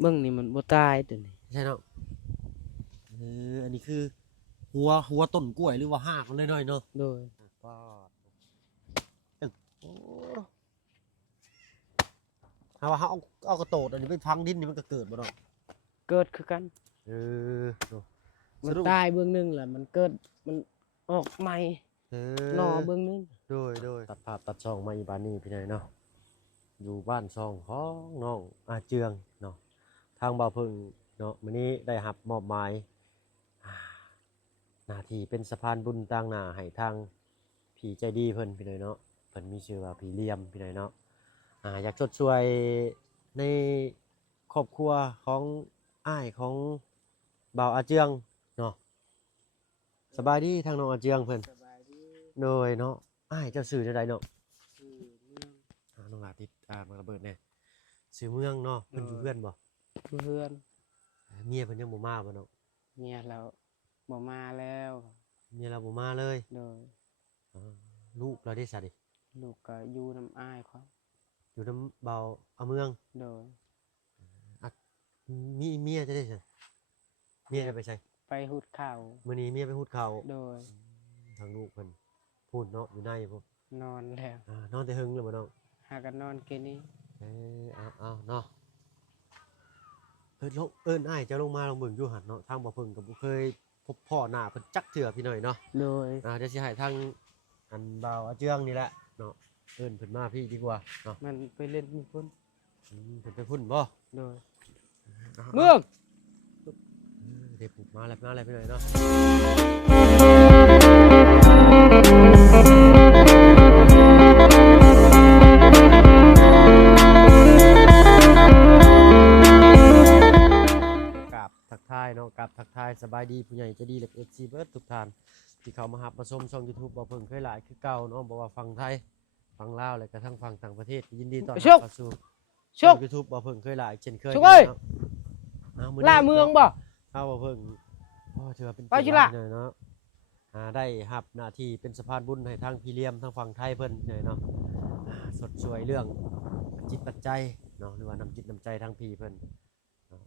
เบิ่งนี่มันบ่ตายตัวนี้ใช่เนาะอันนี้คือหัวต้นกล้วยหรือว่าหากมันเลยหน่อยเนาะโดยก็โอ้ถ้าว่าเอากระโตดอันนี้ไปพังดินนี่มันก็เกิดบ่เนาะเกิดคือกันเนาะมันตายเบื้องหนึงแหละมันเกิดมันออกใหม่หน่อเบื้องหนึงโดยตัดภาพตัดช่องมาอีบ้านนี้พี่นายเนาะอยู่บ้านช่องของน้องอาเจืองเนาะทางบ่าวพึ่งเนาะมื้อนี้ได้รับมอบหมายหน้าที่เป็นสะพานบุญต่างหน้าให้ทางพี่ใจดีเพิ่นพี่นายเนาะเพิ่นมีชื่อว่าพี่เลี่ยมพี่นายเนาะอยากชดช่วยในครอบครัวของอ้ายของบ่าวอาเจืองเนาะสบายดีทางน้องอาเจืองเพิ่นโดยเนาะอ้ายเจ้าสื่อจังไดเนาะน้องหลาติดมันระเบิดแน่สื่อเมืองเนาะเพิ่นอยู่เพื่อนบ่เพื่อนเมียเพิ่นยังบ่มาบ่เนาะเมียเราบ่มาแล้วเมียเราบ่มาเลยโดยลูกเราได้ซะดิลูกก็อยู่น้ำอ้ายเขาอยู่น้ำเบาเอาเมืองโดยมีเมียจะได้ซะเมียจะไปใส่ไปหุดข้าวมื้อนี้เมียไปหุดข้าวโดยทางลูกเพิ่นพูดเนาะอยู่ในพวกนอนแล้วนอนแต่หึงแล้วบ่น้องหากันนอนกินนี่เอาเนาะเอิ้นอ้ายจะลงมาลงเบิ่งอยู่หั่นเนาะทางบ่เพิ่งก็บ่เคยพบพ่อหน้าเพิ่นจักเทื่อพี่น้อยเนาะโดยเดี๋ยวสิให้ทางอันบ่าวอาเจืองนี่แหละเนาะเอิ้นเพิ่นมาพี่ดีกว่าเนาะมันไปเล่นมีพุ่นเพิ่นไปพุ่นบ่โดยเมืองเดี๋ยวปลูกมาแล้วพี่น้อยเนาะทักทายเนาะกับทักทายสบายดีผู้ใหญ่จะดีและ FC เบิร์ดทุกท่านที่เขามาหับมาชมช่อง YouTube บ่เพิ่งเคยหลายคือเก่าเนาะบอกว่าฟังไทยฟังลาวและกระทั่งฟังต่างประเทศยินดีต้อนรับเข้าสู่ช่อง YouTube บ่เพิ่งเคยหลายเช่นเคยเนาะล่าเมืองบ่บ่เพิ่งถือว่าเป็นไปจุฬาเนาะได้รับหน้าที่เป็นสะพานบุญให้ทางพี่เลี้ยมทางฝั่งไทยเพิ่นเนาะสดช่วยเรื่องจิตปัจจัยเนาะหรือว่านำจิตนำใจทางพี่เพิ่น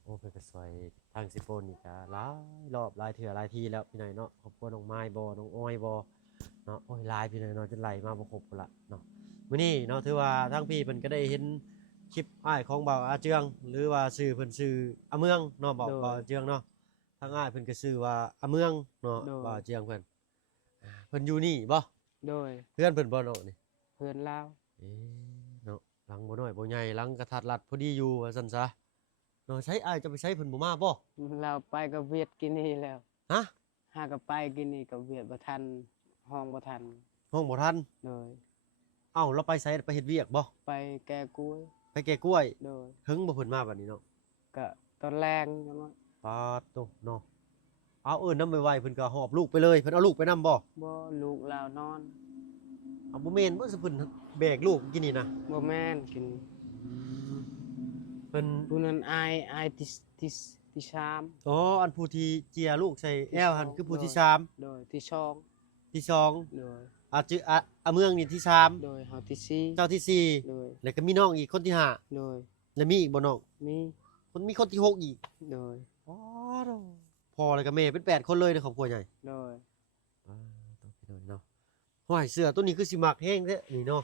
โอ้เพิ่นก็สวยทางสิโปนนี่ก็หลายรอบหลายเถื่อหลายทีแล้วพี่น้อยเนาะครอบครัวน้องไม้บ่น้องอ้อยบ่เนาะโอ้ยหลายพี่น้อยเนาะจนไหลมาบ่ครบพุ่นละเนาะมื้อนี้เนาะถือว่าทางพี่เพิ่นก็ได้เห็นคลิปอ้ายของบ่าวอาเจืองหรือว่าชื่อเพิ่นชื่ออาเมืองเนาะบ่าวอาเจืองเนาะทางอ้ายเพิ่นก็ชื่อว่าอาเมืองเนาะบ่าวอาเจืองเพิ่นอยู่นี่บ่โดยเพื่อนเพิ่นบ่เนาะนี่เพื่อนลาวเนาะหลังบ่น้อยบ่ใหญ่หลังกระทัดรัดพอดีอยู่ว่าซั่นซะเนาะใช้อ้ายจะไปใช้เพิ่นบ่มาบ่เราไปกับเวียดกินนี่แล้วฮะหากับไปกินนี่กับเวียดบ่ทันห้องบ่ทันเลยเราไปไสไปเฮ็ดเวียกบ่ไปแก่กล้วยไปแก่กล้วยโดยหึงบ่เพิ่นมาบัดนี้เนาะก็ตอนแรงจังว่าปาดโตเนาะนำไวๆเพิ่นก็หอบลูกไปเลยเพิ่นเอาลูกไปนำบ่ลูกลาวนอนบ่แม่นบ่สิเพิ่นแบกลูกกินนี่นะบ่แม่นกินเพิ่นผู้นั้นอายที่3อันผู้ที่เจียลูกใส่แอวหั่นคือผู้ที่3โดยที่2โดยอาเมืองนี่ที่3โดยเฮาที่4เจ้าที่4โดยแล้วก็มีน้องอีกคนที่5โดยแล้วมีอีกบ่น้องมีคนที่6อีกโดยพ่อแล้วก็แม่เป็น8คนเลยในครอบครัวใหญ่โดยต้องไปหน่อยเนาะห้อยเสื้อตัวนี้คือสิมักแห้งแท้นี่เนาะ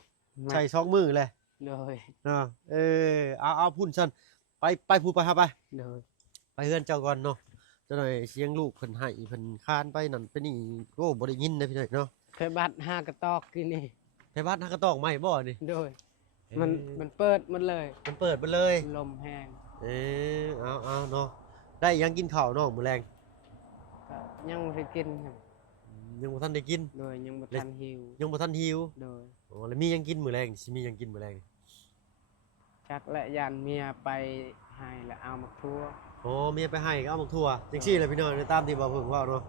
ใส่2มือเลยโดยเนาะเอาพุ่นซั่นไปพูดไปหาไปโดยไปเฮือนเจ้าก่อนเนาะจังหน่อยเสียงลูกเพิ่นให้เพิ่นคานไปนั่นไปนี่โอ้บ่ได้ยินนะพี่น้อยเนาะไปบัดหากระตอกกินนี่ไปบัดหากระตอกไม้บ่นี่โดยมันเปิดมันเลยลมแห้งเอาเนาะได้ยังกินข้าวน้องมื้อแรงยังบ่ได้กินครับยังบ่ทันได้กินโดยยังบ่ทันหิวโดยแล้วมียังกินมื้อแรงสิมียังกินมื้อแรงจักและยานเมียไปให้แล้วเอามาทั่วเมียไปให้ก็เอามาทั่วจังซี่แหละพี่น้องตามที่บ่เพิ่งว่าเนาะ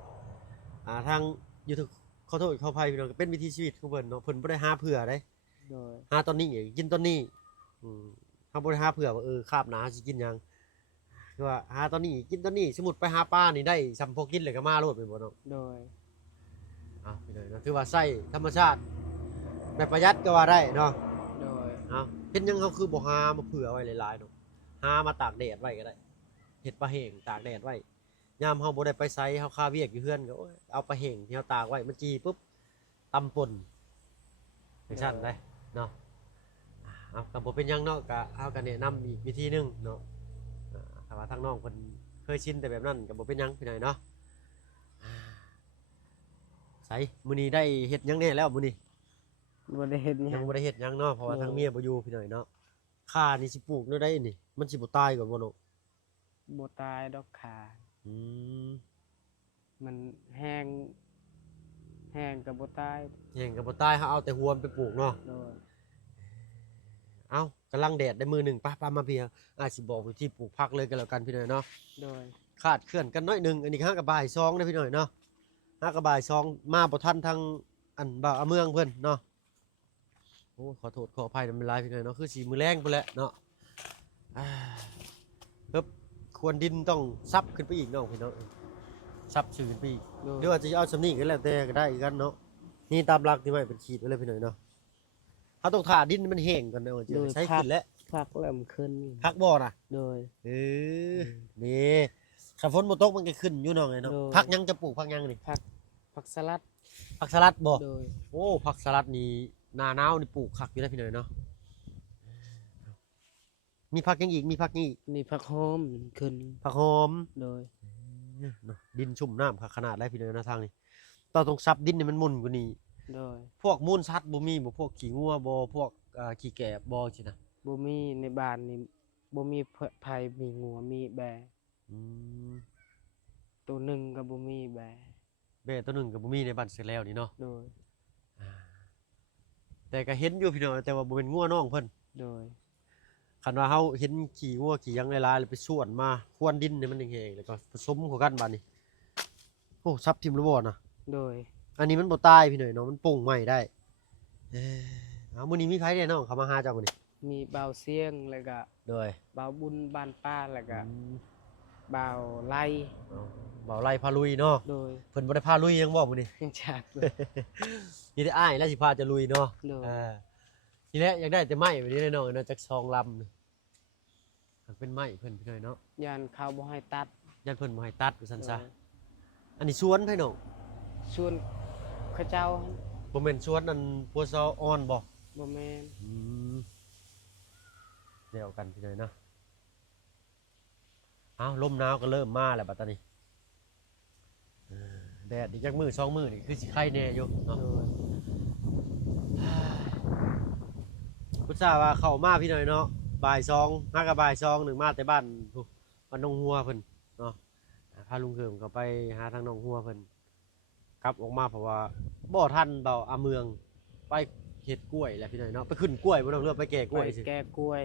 ทางยูทูบขอโทษขออภัยพี่น้องก็เป็นวิถีชีวิตของเพิ่นเนาะเพิ่นบ่ได้หาเผื่อเด้โดยหาตอนนี้กินตอนนี้เฮาบ่ได้หาเผื่อว่าคาบหน้าสิกินหยังคือว่าหาตอนนี้กินตอนนี้สมมุติไปหาปลานี่ได้สำพอกินเลยก็มาโลดแม่นบ่เนาะโดยพี่น้องเนาะถือว่าใช้ธรรมชาติแบบประหยัดก็ว่าได้เนาะโดยเฮ็ดหยังเฮาคือบ่หามาเผื่อไว้หลายๆเนาะหามาตากแดดไว้ก็ได้ เฮ็ดปลาแห้งตากแดดไว้ยามเฮาบ่ได้ไปไสเฮาคาเวียกอยู่เฮือนก็โอ้ยเอาปลาแห้งที่เฮาตากไว้มันจีปุ๊บตำป่นจังซั่นได้เนาะเอาก็บ่เป็นหยังเนาะก็เฮาก็แนะนำอีกวิธีหนึงเนาะถ้าว่าทางน้องเพิ่นเคยชินแต่แบบนั้นก็บ่เป็นหยังพี่น้อยเนาะไสมื้อนี้ได้เฮ็ดหยังแน่แล้วมื้อนี้ บ่ได้เฮ็ดห ยั ยัง ง บ่ได้เฮ็ดหยังเนาะเพราะว่าทางเมียบ่อยู่พี่น้อยเนาะข่านี่สิปลูกแนวใดนี่มันสิบ่ตายก่อนบ่เนาะ บ่ตายดอกขา อืม มันแห้งแห้งก็บ่ตาย แห้งก็บ่ตายเฮาเอาแต่หัวมันไปปลูกเนาะ โดย เอ้ากำลังแดดได้มือหนึงป้ามาเพียอาจสิบอกวิธีปลูกผักเลยก็แล้วกันพี่น้อยเนาะ โดย คาดเคลื่อนกันน้อยหนึงอันนี้5กับบ่าย2นะพี่น้อยเนาะ5กับบ่าย2มาบ่ทันทางอันบ่าวเมืองเพิ่นเนาะโอ้ขอโทษขออภัยนำลายพี่น้อยเนาะคือสิมื้อแรงพุ่นแหละเนาะอ่าปึ๊บควรดินต้องซับขึ้นไปอีกเนาะพี่น้องซับชื่อขึ้นไปอีก โดย หรือว่าจะเอาสำนีก็แล้วแต่ก็ได้อีกกันเนาะนี่ตามหลักที่ไม่เป็นขีดไว้เลยพี่หน่อยเนาะเขาต้องถ่าดินมันแห้งก่อนเนาะจะใช้ขึ้นแล้ว พักแล้วมันขึ้น พักบ่อน่ะ โดย นี่ขับฝนบ่ตกมันก็ขึ้นอยู่เนาะไงเนาะ โดย พักยังจะปลูกพักยังนี่ ผักสลัด พักสลัดบ่ โดย โอ้พักสลัดนี่หน้าหนาวนี่ปลูกคักอยู่นะพี่หน่อยเนาะมีพักยังอีกมีพักนี้อีก นี่ผักหอมขึ้น ผักหอม โดย เนาะดินชุ่มน้ำคักขนาดไรพี่หน่อยเนาะทางนี้ต้องซับดินให้มันมุนกว่านี้ โดย พวกมูลสัตว์บ่มีบ่พวกขี้งัวบ่พวกขี้แกะบ่สินะ บ่มีในบ้านนี่บ่มีไผมีงัวมีแบะ อืม ตัวหนึงก็บ่มีแบะ แบ่ตัวหนึงก็บ่มีในบ้านเสร็จแล้วนี่เนาะ โดย แต่ก็เห็นอยู่พี่น้องแต่ว่าบ่เป็นงัวน้องเพิ่น โดย คันว่าเฮาเห็นขี้งัวขี้หยังหลายๆแล้วไปส่วนมาควนดินให้มันแห้งๆแล้วก็ผสมเข้ากันบัดนี้โอ้ซับทิ่มแล้วบ่นะ โดย อันนี้มันบ่ตายพี่หน่อยเนาะมันป่งใหม่ได้เอามื้อนี้มีไผได้น้องเข้ามาหาเจ้ามื้อนี้ มีเบาวเสียงแล้วก็ โดย เบาวบุญบ้านป้าแล้วก็ อืม เบาวไล่ เอาบ่าวไล่พาลุยเนาะ โดย เพิ่นบ่ได้พาลุยหยังบ่มื้อนี้ จากเลย นี่ได้อ้ายแล้วสิพาจะลุยเนาะ โดย ทีแรกอยากได้แต่ไม้แบบนี้เลยเนาะเนาะจักซองลำนี่มันเป็นไม้เพิ่นพี่น้อยเนาะ ยานเขาบ่ให้ตัด ยันเพิ่นบ่ให้ตัดว่าซั่นซะ โดย อันนี้สวนพี่น้อง ส่วนเขาเจ้าหั่น บ่แม่นสวนอันพัวซอออนบ่ บ่แม่น อืมเดียวกันพี่น้อยเนาะอ้าวลมหนาวก็เริ่มมาแล้วบัดตอนนี้แดดอีกจักมื้อ2มื้อนี่คือสิไข้แน่อยู่เนาะ โดย พุทธาว่าเข้ามาพี่น้อยเนาะบ่าย2มากับบ่าย2นึงมาแต่บ้านผู้บ้านน้องหัวเพิ่นเนาะพาลุงเขิมก็ไปหาทางน้องหัวเพิ่นกลับออกมาเพราะว่าบ่ทันเบาอาเมืองไปเฮ็ดกล้วยแหละพี่น้อยเนาะไปขึ้นกล้วยบ่ต้องเลือกไปแก่กล้วย ไป สิ แก้กล้วย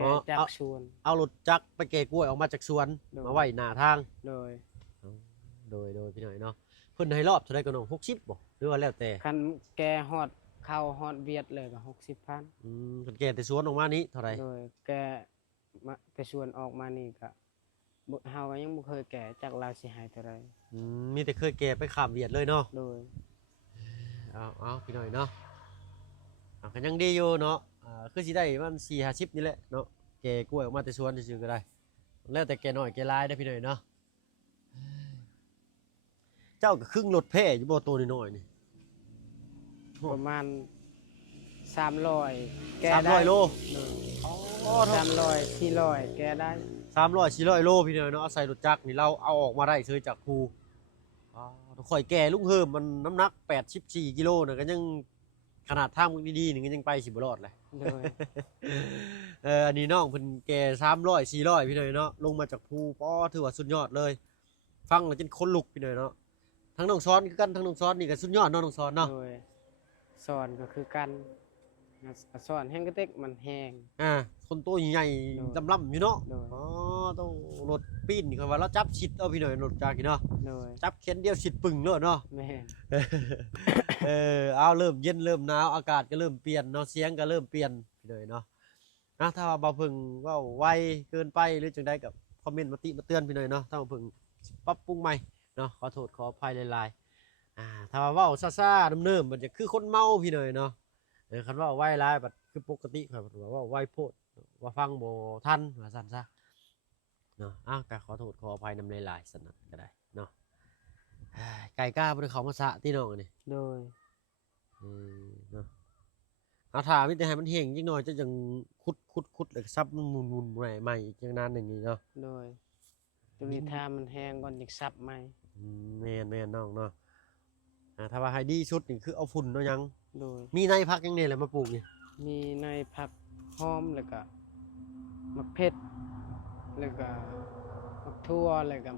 อ๋ แก้ อ จาก เอา ชวน เอารถจักรไปแก่กล้วยออกมาจากสวน โดย มาไว้หน้าทาง โดย โดยพี่น้อยเนาะเพิ่นให้รอบเท่าใดก็น้อง60บ่หรือว่าแล้วแต่ คันแก้ฮอดเข้าฮอดเวียดเลยก็60,000 เพิ่นแก่แต่สวนออกมานี้เท่าไหร่ โดยแก้มาแต่ชวนออกมานี่ก็บ่เฮาก็ยังบ่เคยแก้จากลาวสิให้เท่าใด มีแต่เคยแก่ไปข้ามเวียดเลยเนาะ โดย เอาพี่น้อยเนาะก็ยังดีอยู่เนาะคือสิได้มัน4-50นี่แหละเนาะแก่กล้วยออกมาแต่สวนซื่อๆก็ได้แล้วแต่แก่น้อยแก่หลายเด้อพี่น้อยเนาะเจ้าก็ครึ่งรถแพ้อยู่บ่ตัวน้อยๆนี่ ประมาณ300แก้ได้ 300โล โดย อ๋อ 300 400แก้ได้ 300-400โลพี่น้อยเนาะเอาใส่รถจักรนี่เราเอาออกมาได้เฉยจากภูข่อยแก่ลุงเฮิมมันน้ำหนัก84กิโลน่ะก็ยังขนาดทางดีๆนี่ก็ยังไปสิบ่รอดเลย โดย อันนี้น้องเพิ่นแก่300-400พี่น้อยเนาะลงมาจากภูป้อถือว่าสุดยอดเลย ฟังแล้วจนคนลุกพี่น้อยเนาะทั้งน้องซ้อนคือกันทั้งน้องซ้อนนี่ก็สุดยอดเนาะน้องซ้อนเนาะ โดยสอนก็คือกันสอนแห้งกระเต็กมันแห้ง คนตัวใหญ่ โดย ๆดำๆอยู่เนาะ โดย ต้องรถปีนคือว่าเราจับชิดเอาพี่น้อยรถจักรนี่เนาะ โดย จับเข็นเดียวชิดปึ่งเลยเนาะ แม่น เอาเริ่มเย็นเริ่มหนาวอากาศก็เริ่มเปลี่ยนเนาะเสียงก็เริ่มเปลี่ยนเลยเนาะถ้าว่าบ่าเพิ่งเว่าไวเกินไปหรือจังใดกับคอมเมนต์มาติมาเตือนพี่หน่อยเนาะถ้าว่าเพิ่งปรับปรุงใหม่เนาะขอโทษขออภัยหลายๆถ้าว่าเว้าซ่าๆเนิ่มๆมันจะคือคนเมาพี่หน่อยเนาะคันว่าไวหลายบัดคือปกติครับว่าไวโพดว่าฟังบ่ทันว่าซั่นซะ เนาะอ้าวก็ขอโทษขออภัยนำหลายๆสนัดก็ได้เนาะไก่กล้าบ่ได้เข้ามาสะที่น้องอันนี่ โดย เนาะเอาถามมิแต่ให้มันเฮงจักหน่อยจะจังขุดแล้วก็ซับมันหมุนๆใหม่ๆอีกจักนานหนึงนี่เนาะ โดยตัวนี้ถ้ามันแห้งก่อนจักซับใหม่ แม่นน้องเนาะถ้าว่าให้ดีสุดนี่คือเอาฝุ่นเนาะยัง โดย มีในพักยังเนี่ยแหละมาปลูกนี่ มีในผักหอมแล้วก็มะเพชรแล้วก็มะทั่วแล้วก็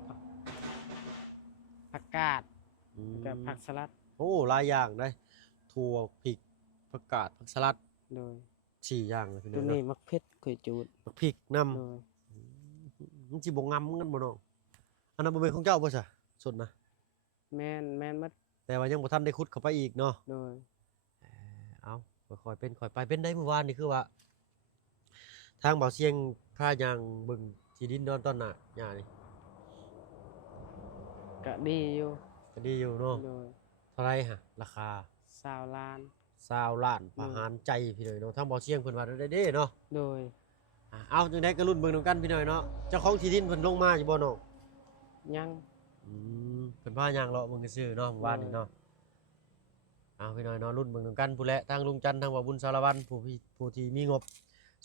ผักกาดแล้วก็ผักสลัด โอ้หลายอย่างได้ถั่วพริกผักกาดผักสลัด โดย 4อย่างเลยพี่น้ ตั อ ว ง นี้ เนาะ มะเพชรเคยจูด ผักพริกนำ โดย มันสิบ่งำกันบ่น้องอันนั้นบ่เป็นของเจ้าบ่ซะสดนะ แม่นมัด แต่ว่ายังบ่ทันได้ขุดเข้าไปอีกเนาะ โดย เอาค่อยๆเป็นค่อยไปเป็นได้เมื่อวานนี่คือว่า ทางเบาเสียงพายางเบิ่งที่ดินดอนตอนน่ะหญ้านี่ ก็ดีอยู่ ก็ดีอยู่เนาะ โดย เท่าไหร่ฮะราคา 20 ล้าน 20ล้านประหารใจพี่น้อยเนาะทางเบาเสียงเพิ่นว่าได้เด้เนาะ โดย เอาจังได๋ก็ลุ้นเบิ่งนํกันพี่น้อยเนาะเจ้าของที่ดินเพิ่นลงมาอยู่บ่น้อง ยัง เพิ่นพายางเลาะเบิ่งซื่อๆเนาะเมื่อวานนี่เนาะเอาพี่น้อยเนาะลุ้นเบิ่งนํกันผู้แลทางลุงจันทร์ทางว่าบุญสารวัตรผู้ที่มีงบ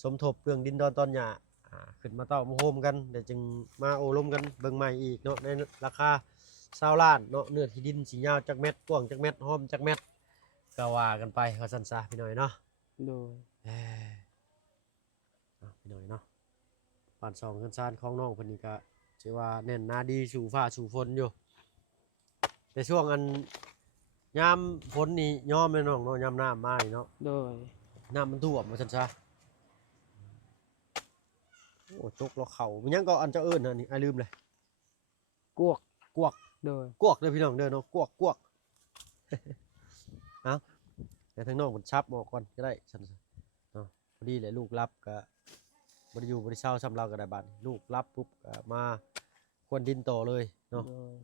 สมทบเรื่องดินดอนตอนหญ้าขึ้นมาต่อมาโฮมกันเดี๋ยวจึงมาโอลมกันเบิ่งใหม่อีกเนาะในราคา20ล้านเนาะเนื้อที่ดินสิยาวจักเม็ดกว้างจักเม็ดหอมจักเม็ดก็ว่ากันไปว่าซั่นซะพี่น้อยเนาะ โดย พี่น้อยเนาะบ้านสองกันซานของน้องเพิ่นนี่ก็ถือว่าแน่นหนาดีสู่ฟ้าสู่ฝนอยู่แต่ช่วงอันยามฝนนี่ยอมเลยน้องเนาะยามน้ำมานี่เนาะ โดย น้ำมันท่วมว่าซั่นซะโอ้ตกแล้วเขามันยังก็อันเจ้าเอิ้นน่ะนี่อ้ายลืมเลย กวก กวก โดย กวกเด้อพี่น้องเด้อเนาะกวก เอ้าแต่ทางน้องเพิ่นชับออกก่อนก็ได้ซั่นซะเนาะพอดีแหละลูกรับก็บ่ได้อยู่บ่ได้เช่าซ้ำเราก็ได้บัดนี้ลูกรับปุ๊บก็มาควนดินต่อเลยเนาะ โดย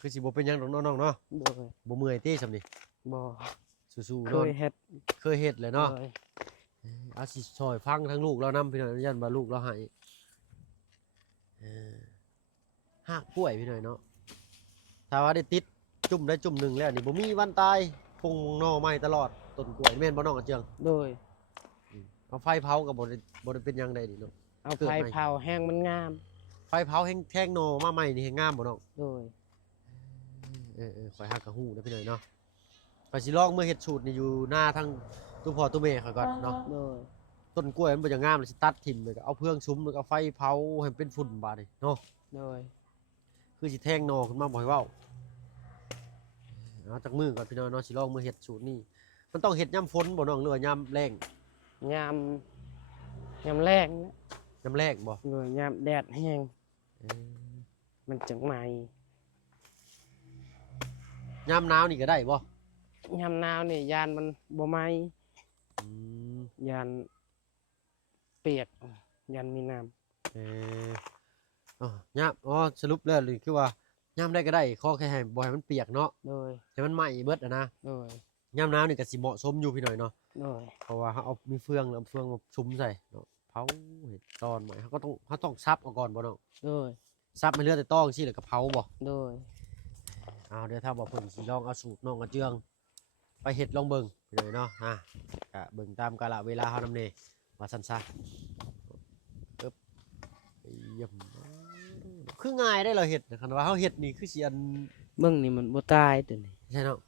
คือสิบ่เป็นหยังดอกน้องๆเนาะ โดย บ่เมื่อยเต้ซำนี่ บ่ สู้ๆ เค เนาะ ยเฮ็ด เคยเฮ็ดแหละเนาะ โดย อาสิซอยฟังทั้งลูกเรานำพี่น้อยยันว่าลูกเราให้หากป่วยพี่น้อยเนาะถ้าว่าได้ติดจุ่มได้จุ่มหนึงแล้วนี่บ่มีวันตายคงหน่อไม้ตลอดต้นกล้วยแม่นบ่น้องอะเจือง โดย เอาไฟเผาก็บ่ได้เป็นหยังได้นี่เนาะ เอา เกิด ไฟ ใหม่ เผาแห้งมันงาม ไฟเผาแห้งๆหน่อมาใหม่นี่แห้งงามบ่น้อง โดย ข่อยฮักกะฮู้นะพี่น้อยเนาะข่อยสิลองมื้อเฮ็ดสูตรนี่อยู่หน้าทั้งตู้พ่อตู้แม่ข่อยก่อนเนาะ โดย ต้นกล้วยมันบ่จะงามเลยสิตัดถิ่มเลยก็เอาเพื่องซุ้มแล้วก็เอาไฟเผาให้มันเป็นฝุ่นบาดนี่เนาะ โดย คือสิแทงหนอขึ้นมาบ่ให้เว้าเอาจากมือก่อนพี่น้องเนาะสิลองมือเฮ็ดสูตรนี้มันต้องเฮ็ดยามฝนบ่น้องหรือว่ายามแล้ง ยามแรงนะ ยามแล้งบ่ โดยยามแดดแห้ง เออ มันจังไหม ยามหนาวนี่ก็ได้บ่ ยามหนาวนี่ยานมันบ่ไหม อืม ยานเปียกยานมีน้ำ เอออยามสรุปแล้วนี่คือว่ายามใดก็ได้ขอแค่ให้บ่ให้มันเปียกเนาะ โดย ให้มันไหม้เบิดอะนะ โดย ยามหนาวนี่ก็สิเหมาะสมอยู่พี่น้อยเนาะ โดย เพราะว่าเฮาเอามีเฟืองแล้วเอาเฟืองมาชุมใส่เนาะเผาเฮ็ดตอนใหม่เฮาต้องซับเอาก่อนบ่น้อง โดย ซับให้เหลือแต่ต้องสิแล้วก็เผาบ่ โดย เอาเดี๋ยวถ้าบอกเพิ่นสิลองเอาสูตรน้องกระเจืองไปเฮ็ดลองเบิ่งไปเลยเนาะก็เบิ่งตามกาลเวลาเฮานำเน่ว่าซั่นซะปึ๊บเยี่ยมคือง่ายได้เราเฮ็ดคันว่าเฮาเฮ็ดนี่คือสิอัน เบิ่งนี่มันบ่ตายตัวนี้ ใช่เนาะ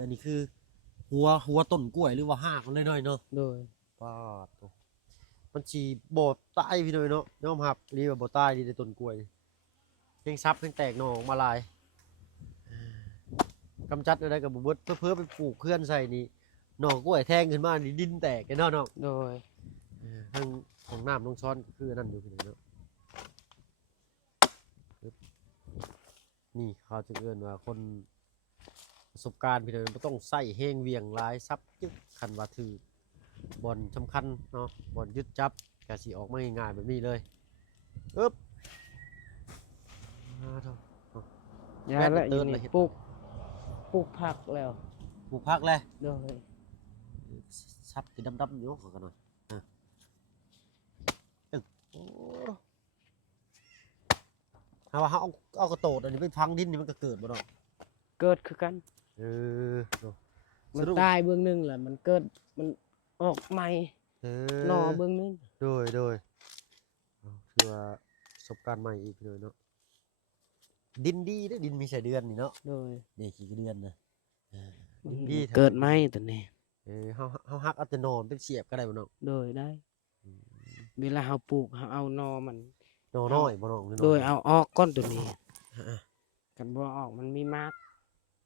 อันนี้คือหัวต้นกล้วยหรือว่าหากมันเลยหน่อยเนาะ โดย ป้าดโตมันสิบ่ตายพี่น้อยเนาะยอมรับรีว่าบ่ตายดีในต้นกล้วยเพียงซับเพียงแตกหน่อออกมาหลาย กำจัดอะไรกับบุบเพื่อไปปลูกเคลื่อนใส่นี่หน่อกล้วยแทงขึ้นมานี่ดินแตกกันเนาะ โดย ทั้งของน้ำลงช้อนก็คือนั่นอยู่พี่เนาะนี่เขาจะเอื้อนว่าคนประสบการณ์พี่เนาะต้องใส่แห้งเวียงหลายซับยึดคันว่าถือบอลสำคัญเนาะบอลยึดจับกะสีออกมาง่ายๆแบบนี้เลยอึ๊บ ยาละอยู่นี่ปลูกผักแล้ว ปลูกพักเลย โดย ซับที่ดำๆอยู่ขอกันหน่อย ถ้าว่าเฮาเอากระโตดอันนี้ไปพังดินนี่มันก็เกิดบ่เนาะ เกิดคือกัน เออเนาะส มัน รุป ตายเบื้องหนึงแหละมันเกิดมันออกใหม่ เอ หนอเบื้องหนึง โดยเอาคือว่าประสบการณ์ใหม่อีกเลยเนาะดินดีเด้อดินมีไส้เดือนนี่เนาะ โดย นี่ขี้เดือนนะเออดินดี เกิดไหมตัวนี้ เฮาฮักเอาแต่นอนเป็นเสียบก็ได้บ่เนาะ โดยได้ เวลาเฮาปลูกเฮาเอาหนอมัน นอน้อยบ่น้องหรือ โดย น เอาออกก้อนตัวนี้ อ่ะ กันบ่ออกมันมีมาก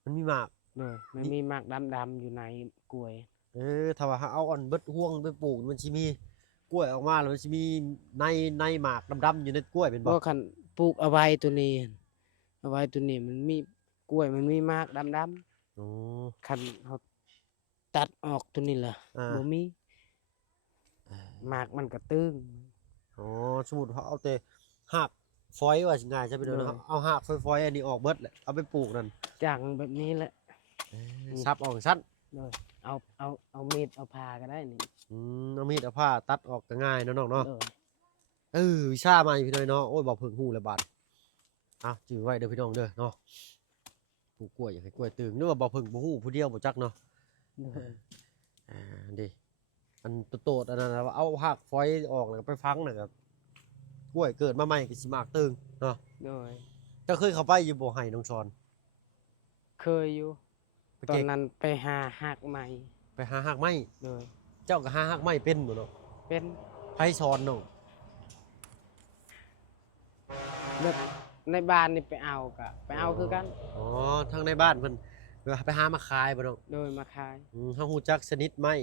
มันมีหมาก โดยมันมีมากดำๆอยู่ในกล้วย ถ้าว่าเฮาเอาอันเบิดห่วงไปปลูกมันสิมีกล้วยออกมาแล้วมันสิมีในหมากดำๆอยู่ในกล้วยเป็น เพ บ่ ราะคันปลูกเอาไว้ตัวนี้เอาไว้ตัวนี้มันมีกล้วยมันมีมากดำๆ อ๋อ คันเขาตัดออกตัวนี้ล่ะ อ่า บ่มีหมากมันก็ตึง อ๋อสมมุติเขาเอาแต่หากฝอยว่าสิง่ายใช่ไปเด้อ เออ เนาะเอาหากฝอยๆอันนี้ออกเบิดแหละเอาไปปลูกนั่น จังแบบนี้แหละ ซับออกสั้น เลยเอามีดเอาพาก็ได้นี่ เอามีดเอาผ้าตัดออกก็ง่ายเนาะน้องเนาะ เลย วิชาใหม่พี่น้อยเนาะโอ้ยบอกเพิ่งฮู้แล้วบาดจื้อไว้เด้อพี่น้องเด้อเนาะปลูกกล้วยอยากให้กล้วยตึงนึกว่าบ่เพิ่งบ่ฮู้ผู้เดียวบ่จักเนาะ เลย อันนี้อันโตๆอันนั้นน่ะว่าเอาหากฝอยออกแล้วก็ไปฟังน่ะก็กล้วยเกิดมาใหม่ก็สิมากตึงเนาะ เลย เจ้าเคยเข้าไปอยู่บ่ไห้น้องชอน เคยอยู่ ไป ตอ เก็ น บ นั้นไปหาหักใหม่ ไปหาหากไม้ เลย เจ้าก็หาหากไม้เป็นบ่เนาะ เป็น ไผสอนน้อง แบบในบ้านนี่ไปเอากะไปเอาคือกัน อ๋อทางในบ้านเพิ่นไปหามาขายบ่น้อง โดยมาขาย เฮาฮู้จักชนิดไม้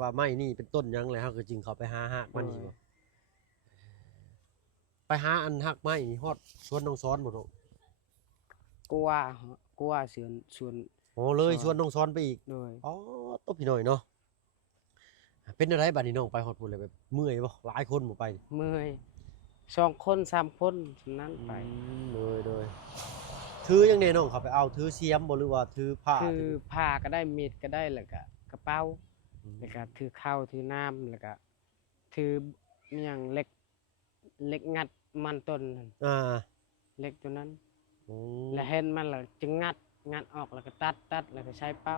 ว่าไม้นี่เป็นต้นหยังเลยเฮาก็จึงเข้าไปหาหากมันนี่บ่ไปหาอันหักไม้นี่ฮอดสวนน้องซ้อนบ่น้อง กลัวเสือนส่วน โอ้เลย ซ้อน ชวนน้องซ้อนไปอีก โดย อ๋อตบพี่หน่อยเนาะเป็นอะไรบัดนี้น้องไปฮอดพุ่นเลยแบบเมื่อยบ่หลายคนบ่ไป เมื่อย2 คน3 คนฉะนั้นไป เลยถือยังไงน้องเขาไปเอาถือเสียมบ่หรือว่าถือผ้า คือผ้าก็ได้มีดก็ได้แล้วก็กระเป๋า อืม แล้วก็ถือข้าวถือน้ำแล้วก็ถืออหย่างเล็กงัดมันต้นนั่น อ่า เล็กตัวนั้น โอ้ แล้วเห็นมันแล้วจึงงัดออกแล้วก็ตัดแล้วก็ใช้เป้า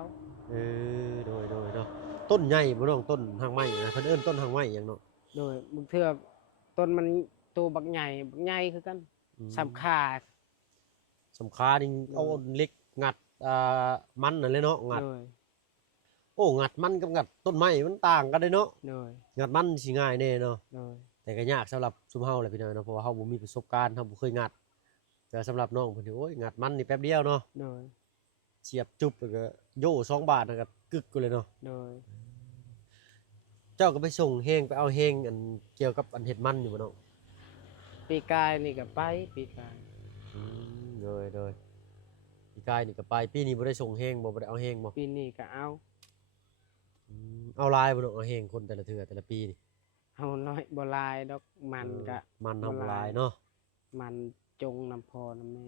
โดยเนาะต้นใหญ่บ่น้องต้นหางไม้นะเพิ่นเอิ้นต้นหางไม้หยังเนาะ โดยบางเทื่อต้นมันตัวบักใหญ่คือกันสำคา สำคัญนี่เอาเหล็กงัดมันนั่นเลยเนาะงัด โดย โอ้งัดมันกับงัดต้นไม้มันต่างกันเด้เนาะ โดย งัดมันสิง่ายแน่เนาะ โดย แต่ก็ยากสำหรับซุมเฮาแหละพี่น้อยเนาะเพราะว่าเฮาบ่มีประสบการณ์เฮาบ่เคยงัดแต่สำหรับน้องเพิ่นนี่โอ้ยงัดมันนี่แป๊บเดียวเนาะ โดย เสียบจุบแล้วก็โย่2 บาทแล้วก็กึกกูเลยเนาะ โดย เจ้าก็ไปส่งแฮงไปเอาแฮงอันเกี่ยวกับอันเฮ็ดมันอยู่บ่น้อง ปีกายนี่ก็ไปปีกาย เลยปีกายนี่ก็ไปปีนี้บ่ได้ส่งแฮงบ่ได้เอาแฮงบ่ ปีนี้ก็เอา เอาลายบ่น้องเอาแฮงคนแต่ละเทื่อแต่ละปีนี่ เอาน้อยบ่หลายดอกมันก็ มันทำ บ่ ลายเนาะ มันจงน้ำพอน้ำแม่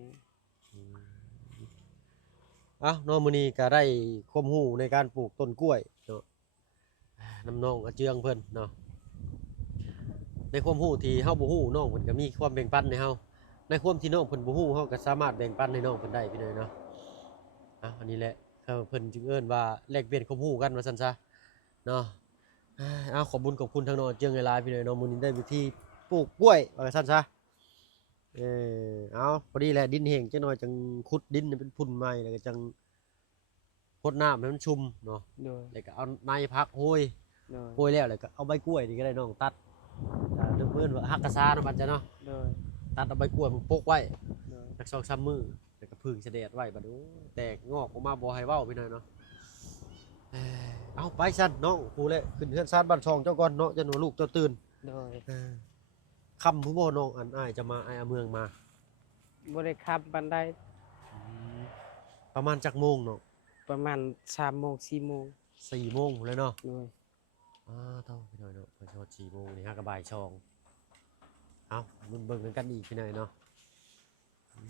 น้องมื้อนี้ก็ได้ความรู้ในการปลูกต้นกล้วยเนาะน้ำน้องอาเจืองเพิ่นเนาะในความรู้ที่เฮาบ่รู้น้องเพิ่นก็มีความแบ่งปันให้เฮาในความที่น้องเพิ่นบ่รู้เฮาก็สามารถแบ่งปันให้น้องเพิ่นได้พี่น้อยเนาะอันนี้แหละเพิ่นจึงเอิ้นว่าแลกเปลี่ยนความรู้กันว่าซั่นซะเนาะขอบคุณทางน้องอาเจืองหลายๆพี่น้อยเนาะมื้อนี้ได้วิธีปลูกกล้วยว่าซั่นซะพอดีแหละดินแห้งจังหน่อยจังขุดดินให้เป็นพุ่นใหม่แล้วก็จังพดน้ำให้มันชุ่มเนาะ โดย แล้วก็เอาในพักโหย โดย โหยแล้วก็เอาใบกล้วยนี่ก็ได้น้องตัดเรื่องเพื่อนว่าฮักกะซาเนาะมันจะเนาะ โดย ตัดเอาใบกล้วยมันปกไว้ โดย สัก2-3 มื้อแล้วก็พึ่งเสด็จไว้บัดนี้แตกงอกออกมาบ่ให้เว้าพี่น้อยเนาะเอาไปซั่นน้องกูเลยขึ้นเฮือนซานบ้านช่องเจ้าก่อนเนาะจะหนูลูกเจ้าตื่น โดย ค่ำผู้บ่น้องอันอ้ายจะมาอ้ายเอาเมืองมา บ่ได้ขับบันได ประมาณจักโมงเนาะ ประมาณ3 โมง 4 โมง 4 โมงเลยเนาะ โดย เท่าพี่น้อยเนาะเพิ่นฮอด4 โมงนี่ฮะก็บ่ายช่องเอาเบิ่งกันอีกพี่น้อยเนาะ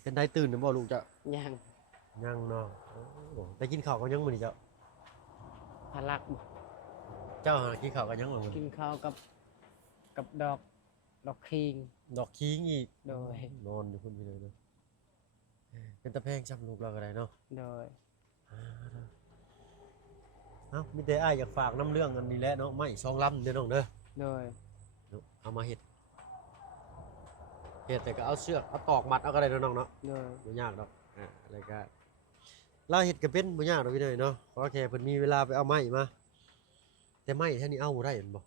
เป็นได้ตื่นหรือบ่ลูกจะ ย่าง ยังเนาะได้กินข้าวกันยังมื้อนี้เจ้า พะลักบ่ เจ้าหากินข้าวกันยังเหรอมื้อ กิ นี้ นข้าวกับดอกคิง ดอกขิงอีก โดย นอนอยู่พุ่นพี่น้อยเนาะ เป็นตะแพงจำลูกเราก็ได้เนาะ โดย เอ้ามีแต่อ้ายอยากฝากน้ำเรื่องอันนี้แหละเนาะไม้สองลำเด้อน้องเด้อ โดย เอามาเฮ็ดแต่ก็เอาเชือกเอาตอกมัดเอาก็ได้เนาะน้องเนาะ โดย บ่ยากดอกแล้วก็เราเฮ็ดก็เป็นบ่ยากดอกพี่น้อยเนาะเพราะแค่เพิ่นมีเวลาไปเอาไม้มาแต่ไม้แท้นี้เอาบ่ได้แม่นบ่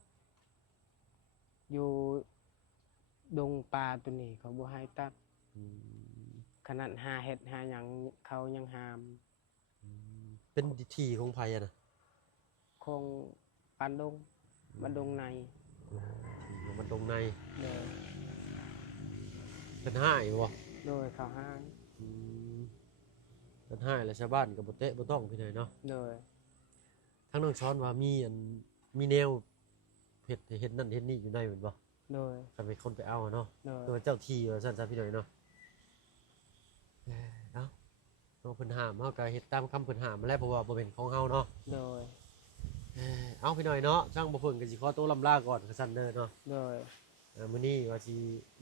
อยู่ดงปลาตัวนี้เขาบ่ให้ตัด อืม ขนาดหาเห็ดหาหยังเขายังหาม เป็นที่ของไผอะนะ คงปานดงบ้านดงใน มันตรงใน โดย เป็นห้ายบ่ โดยเขาห้าง อืมเป็นห้ายแล้วชาวบ้านก็บ่เตะบ่ต้องพี่น้อยเนาะ โดย ทั้งน้องช้อนว่ามีอันมีแนวเฮ็ดนั่นเฮ็ดนี่อยู่ในแม่นบ่ โดย คันเป็นคนไปเอาอะเนาะ โดย ตัวเจ้าที่ว่าซั่นซะพี่น้อยเนาะเอ้าเนาะเพิ่นห้ามเฮาก็เฮ็ดตามคำเพิ่นห้ามมาแล้วเพราะว่าบ่เป็นของเฮาเนาะ โดย เอาพี่น้อยเนาะช่างบ่เพิ่นก็สิขอตัวลำลาก่อนก็ซั่นเด้อเนาะ โดย มื้อนี้ว่าสิ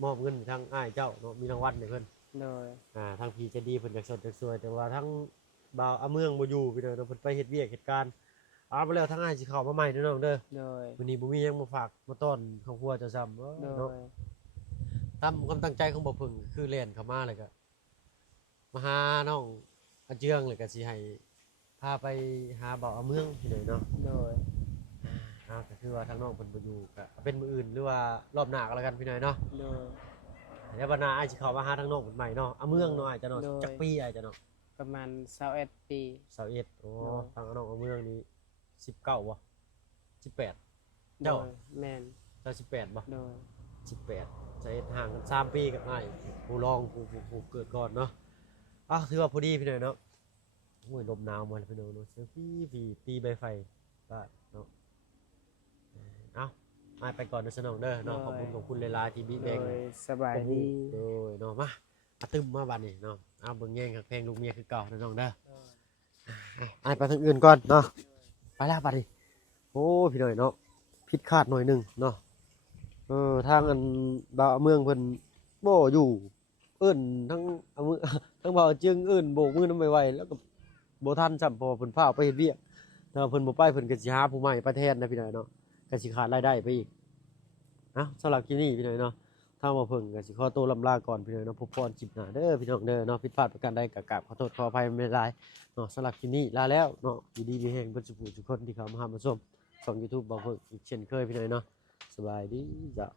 มอบเงินให้ทางอ้ายเจ้าเนาะมีรางวัลให้เพิ่น โดย ทางพี่ใจะดีเพิ่นอยากสดอยากสวยแต่ว่าทั้งบ่าวอาเมืองบ่อยู่พี่น้องเนาะเพิ่นไปเฮ็ดเวียกเหตุการณ์เอาไปแล้วทั้งอ้ายสิเข้ามาใหม่เด้อน้องเด้อ โดย มื้อนี้บ่มีหยังมาฝากมาต้อนครอบครัวเจ้าซ้ำ โด เนาะ ย ตามความตั้งใจของบ่เพิ่งก็คือแล่นเข้ามาแล้วก็มาหาน้องอาเจืองแล้วก็สิให้พาไปหาบ่าวอาเมืองพี่น้องเนาะ โดย ก็คือว่าทางน้องเพิ่นบ่อยู่ก็เป็นมื้ออื่นหรือว่ารอบหน้าก็แล้วกันพี่น้อยเนาะ โดย แล้วบัดหน้าอ้ายสิเข้ามาหาทางน้องเพิ่นใหม่เนาะอาเมืองเนาะอ้ายจะเนาะ โดย จักปีอ้ายจะเนาะ ประมาณ21 ปี 21โอ้ โดย ทางน้องอาเมืองนี่19บ่18 โด เจ้า ยแม่น เจ้า18บ่ โดย 18จะเฮ็ดห่างกัน3ปีกับอ้ายผู้รองผู้เกิดก่อนเนาะถือว่าพอดีพี่น้อยเนาะโอ้ยลมหนาวมาแล้วพี่น้องเนาะเสียงฟีตีใบไฟได้เนาะอ้ายไปก่อนเด้อสนองเด้อเนาะขอบคุณหลายๆที่บี โด แบง ยสบายดี โดยเนาะมาตึมมาบัดนี้เนาะเอาเบิ่งแย่งกับเพลงลูกเมียคือเก่าเด้อน้องเด้ออ้ายไปทางอื่นก่อนเนาะไปแล้วบัดนี้โอ้พี่น้อยเนาะผิดคาดหน่อยหนึงเนาะทางอันบ่าวเมืองเพิ่นบ่อยู่เอิ้นทั้งเอามือ ทั้งบ่าวจึงเอิ้นโบกมือนำไวๆแล้วก็บ่ทันซ้ำเพอเพิ่นพาไปเฮ็ดเวียกแต่ว่าเพิ่นบ่ไปเพิ่นก็สิหาผู้ใหม่ไปแทนนะพี่น้อยเนาะก็สิขาดรายได้ไปอีกสำหรับคลิปนี้พี่น้อยเนาะทางบ่เพิ่งก็สิขอตัวลำลาก่อนพี่น้อยเนาะพบพรคลิปหน้าเด้อพี่น้องเด้อเนาะผิดพลาดประการใดก็กราบขอโทษขออภัยไม่หลายเนาะสำหรับคลิปนี้ลาแล้วเนาะอยู่ดีมีแรงเพิ่นสุขทุกคนที่เข้ามาหามาชมช่อง YouTube บ่เพิ่งอีกเช่นเคยพี่น้อยเนาะสบายดีจ้ะ